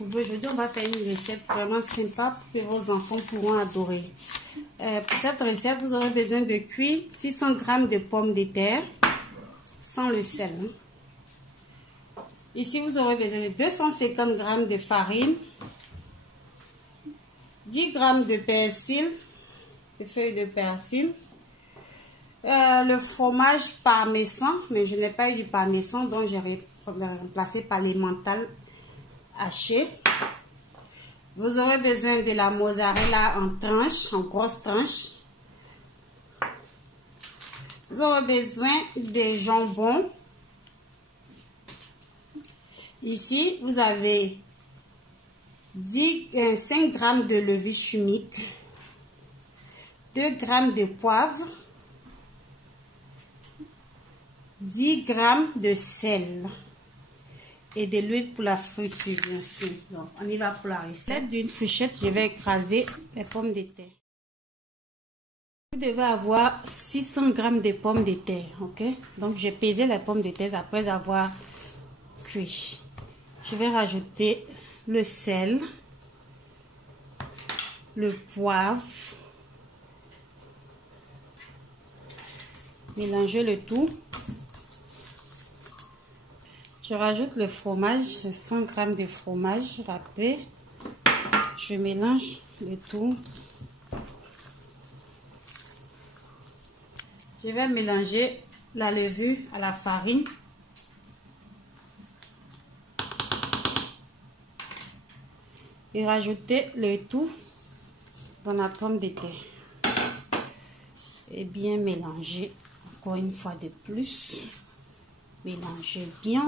Aujourd'hui, on va faire une recette vraiment sympa que vos enfants pourront adorer. Pour cette recette, vous aurez besoin de cuire 600 g de pommes de terre sans le sel. Ici, vous aurez besoin de 250 g de farine, 10 g de persil, de feuilles de persil, le fromage parmesan, mais je n'ai pas eu du parmesan, donc j'ai remplacé par l'emmental haché. Vous aurez besoin de la mozzarella en tranches, en grosses tranches. Vous aurez besoin de jambon. Ici, vous avez 5 g de levure chimique, 2 g de poivre, 10 g de sel et de l'huile pour la friture, bien sûr. Donc, on y va pour la recette. D'une fourchette, je vais écraser les pommes de terre. Vous devez avoir 600 g de pommes de terre, ok? Donc, j'ai pesé les pommes de terre après avoir cuit. Je vais rajouter le sel, le poivre, mélanger le tout. Je rajoute le fromage, 100 g de fromage râpé. Je mélange le tout. Je vais mélanger la levure à la farine. Et rajouter le tout dans la pomme de terre. Et bien mélanger encore une fois de plus. Mélangez bien.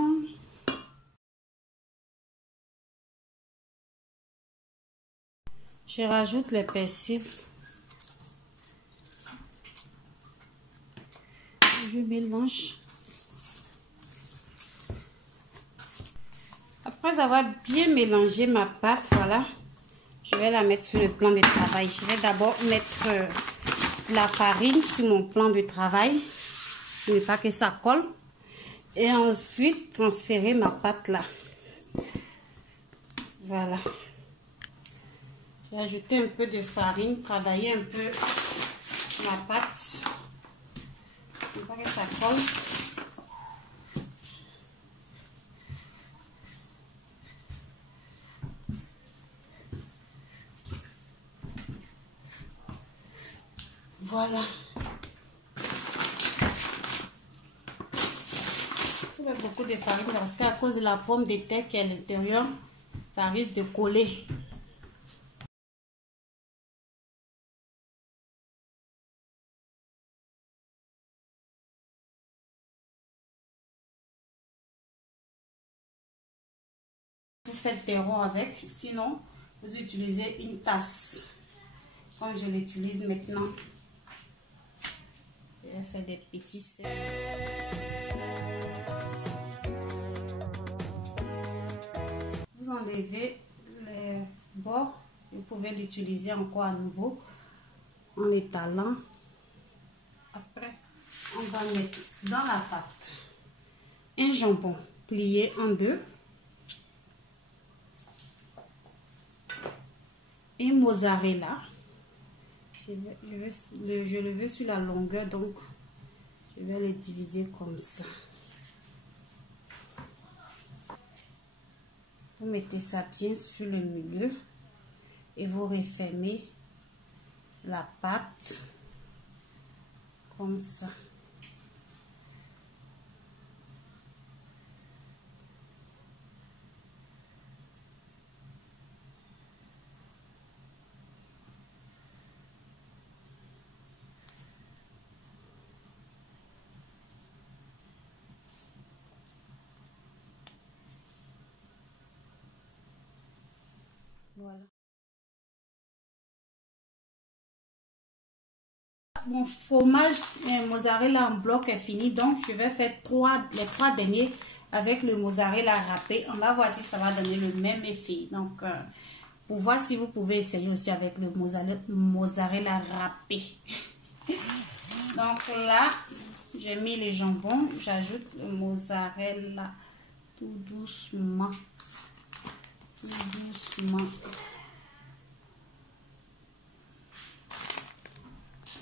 Je rajoute le persil. Je mélange. Après avoir bien mélangé ma pâte, voilà, je vais la mettre sur le plan de travail. Je vais d'abord mettre la farine sur mon plan de travail, pour ne pas que ça colle. Et ensuite, transférer ma pâte là. Voilà. J'ai ajouté un peu de farine, travailler un peu ma pâte. Pour pas que ça colle. Voilà. Beaucoup de farine parce qu'à cause de la pomme de terre qui est à l'intérieur, ça risque de coller. Vous faites des ronds avec, sinon vous utilisez une tasse comme je l'utilise maintenant. Je vais faire des petits Vous enlevez les bords, vous pouvez l'utiliser encore à nouveau en l'étalant. Après, on va mettre dans la pâte un jambon plié en deux, et mozzarella. Je le veux sur la longueur, donc je vais l'utiliser comme ça. Vous mettez ça bien sur le milieu et vous refermez la pâte comme ça. Voilà. Mon fromage mozzarella en bloc est fini, donc je vais faire les trois derniers avec le mozzarella râpé. On va voir si ça va donner le même effet. Donc, pour voir si vous pouvez essayer aussi avec le mozzarella râpé. Donc là, j'ai mis les jambons, j'ajoute le mozzarella tout doucement. Doucement.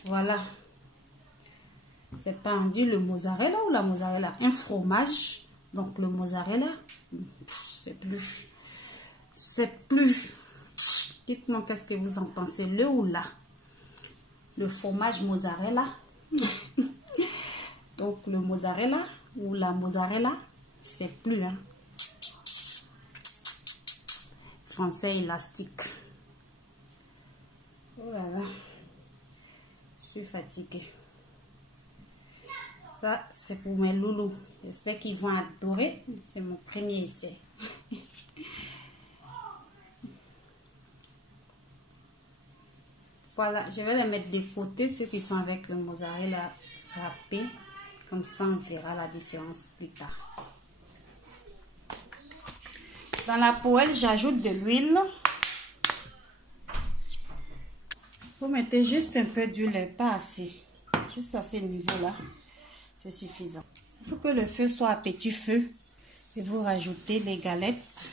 Voilà. C'est pas on dit le mozzarella ou la mozzarella, un fromage. Donc le mozzarella, c'est plus. Dites-moi qu'est-ce que vous en pensez, le ou la. Le fromage mozzarella. Donc le mozzarella ou la mozzarella, c'est plus. Hein. Français élastique. Oh là là. Je suis fatiguée. Ça, c'est pour mes loulous. J'espère qu'ils vont adorer. C'est mon premier essai. Voilà, je vais les mettre de côté, ceux qui sont avec le mozzarella râpé. Comme ça, on verra la différence plus tard. Dans la poêle, j'ajoute de l'huile. Vous mettez juste un peu d'huile, pas assez. Juste à ce niveau-là. C'est suffisant. Il faut que le feu soit à petit feu. Et vous rajoutez les galettes.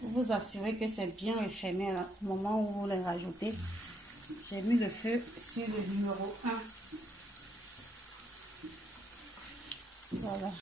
Pour vous assurer que c'est bien refermé au moment où vous les rajoutez. J'ai mis le feu sur le numéro 1. Voilà.